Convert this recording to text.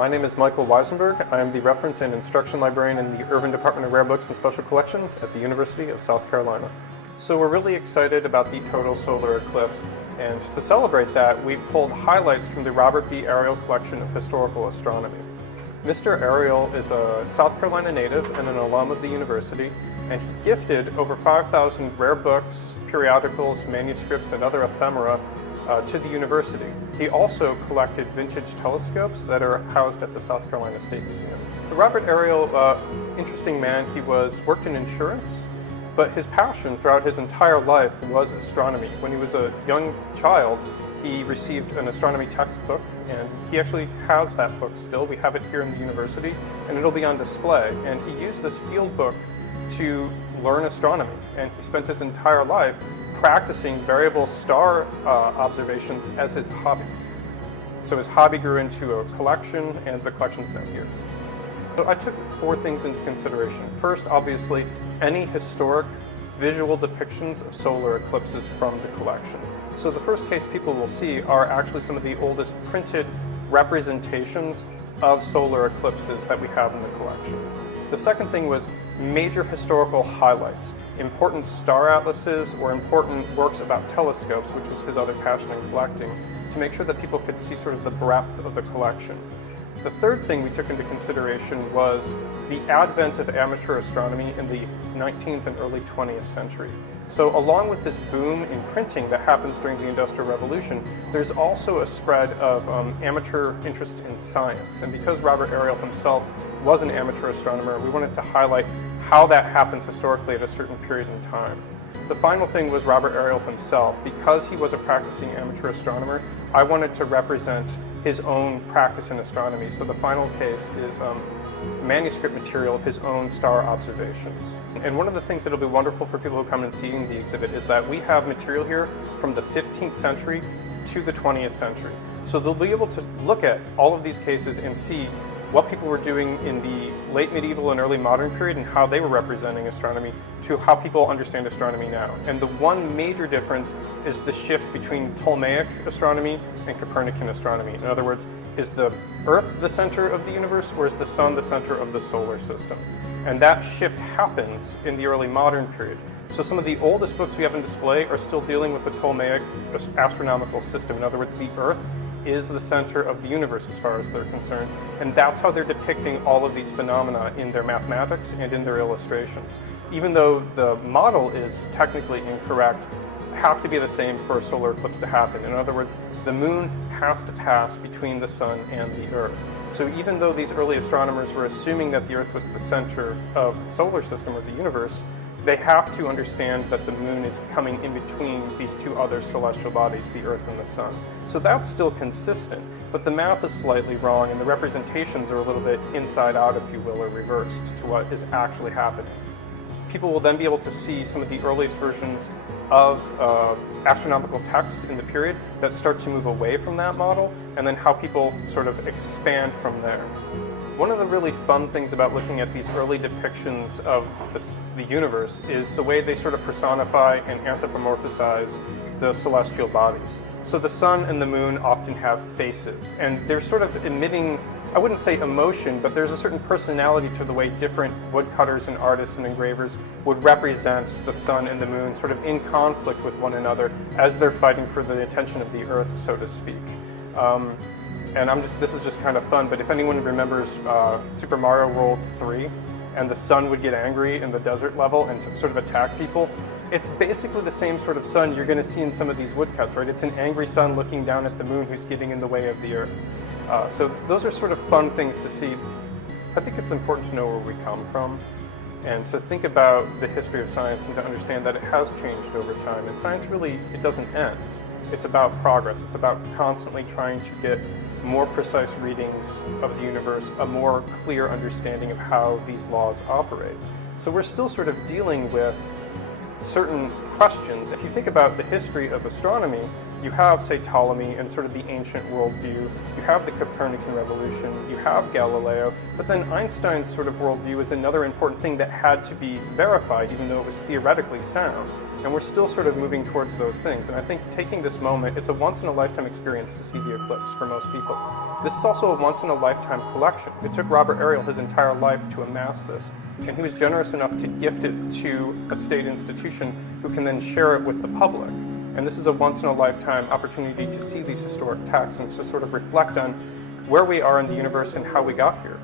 My name is Michael Weisenberg. I am the Reference and Instruction Librarian in the Irvin Department of Rare Books and Special Collections at the University of South Carolina. So we're really excited about the total solar eclipse, and to celebrate that, we've pulled highlights from the Robert B. Ariail collection of historical astronomy. Mr. Ariail is a South Carolina native and an alum of the university, and he gifted over 5,000 rare books, periodicals, manuscripts, and other ephemera to the university. He also collected vintage telescopes that are housed at the South Carolina State Museum. Robert Ariail, interesting man, he worked in insurance, but his passion throughout his entire life was astronomy. When he was a young child, he received an astronomy textbook, and he actually has that book still. We have it here in the university, and it'll be on display. And he used this field book to learn astronomy, and he spent his entire life practicing variable star observations as his hobby. So his hobby grew into a collection, and the collection's now here. So I took 4 things into consideration. First, obviously, any historic visual depictions of solar eclipses from the collection. So the first case people will see are actually some of the oldest printed representations of solar eclipses that we have in the collection. The second thing was major historical highlights, important star atlases or important works about telescopes, which was his other passion in collecting, to make sure that people could see sort of the breadth of the collection. The third thing we took into consideration was the advent of amateur astronomy in the 19th and early 20th century. So along with this boom in printing that happens during the Industrial Revolution, there's also a spread of amateur interest in science. And because Robert Ariail himself was an amateur astronomer, we wanted to highlight how that happens historically at a certain period in time. The final thing was Robert Ariail himself. Because he was a practicing amateur astronomer, I wanted to represent his own practice in astronomy. So the final case is manuscript material of his own star observations. And one of the things that'll be wonderful for people who come and see the exhibit is that we have material here from the 15th century to the 20th century. So they'll be able to look at all of these cases and see what people were doing in the late medieval and early modern period and how they were representing astronomy to how people understand astronomy now. And the one major difference is the shift between Ptolemaic astronomy and Copernican astronomy. In other words, is the Earth the center of the universe, or is the Sun the center of the solar system? And that shift happens in the early modern period. So some of the oldest books we have on display are still dealing with the Ptolemaic astronomical system. In other words, the Earth is the center of the universe as far as they're concerned, and that's how they're depicting all of these phenomena in their mathematics and in their illustrations. Even though the model is technically incorrect, have to be the same for a solar eclipse to happen. In other words, the moon has to pass between the sun and the Earth. So even though these early astronomers were assuming that the Earth was the center of the solar system or the universe, they have to understand that the moon is coming in between these two other celestial bodies, the Earth and the sun. So that's still consistent, but the math is slightly wrong, and the representations are a little bit inside out, if you will, or reversed to what is actually happening. People will then be able to see some of the earliest versions of astronomical text in the period that start to move away from that model, and then how people sort of expand from there. One of the really fun things about looking at these early depictions of the universe is the way they sort of personify and anthropomorphize the celestial bodies. So the sun and the moon often have faces, and they're sort of emitting, I wouldn't say emotion, but there's a certain personality to the way different woodcutters and artists and engravers would represent the sun and the moon sort of in conflict with one another as they're fighting for the attention of the Earth, so to speak. And this is just kind of fun, but if anyone remembers Super Mario World 3, and the sun would get angry in the desert level and sort of attack people, it's basically the same sort of sun you're going to see in some of these woodcuts, right? It's an angry sun looking down at the moon who's getting in the way of the Earth. So those are sort of fun things to see. I think it's important to know where we come from and to think about the history of science and to understand that it has changed over time. And science really, it doesn't end. It's about progress. It's about constantly trying to get more precise readings of the universe, a more clear understanding of how these laws operate. So we're still sort of dealing with certain questions. If you think about the history of astronomy, you have, say, Ptolemy and sort of the ancient worldview, you have the Copernican revolution, you have Galileo, but then Einstein's sort of worldview is another important thing that had to be verified, even though it was theoretically sound. And we're still sort of moving towards those things. And I think taking this moment, it's a once-in-a-lifetime experience to see the eclipse for most people. This is also a once-in-a-lifetime collection. It took Robert Ariail his entire life to amass this, and he was generous enough to gift it to a state institution who can then share it with the public. And this is a once-in-a-lifetime opportunity to see these historic texts and to sort of reflect on where we are in the universe and how we got here.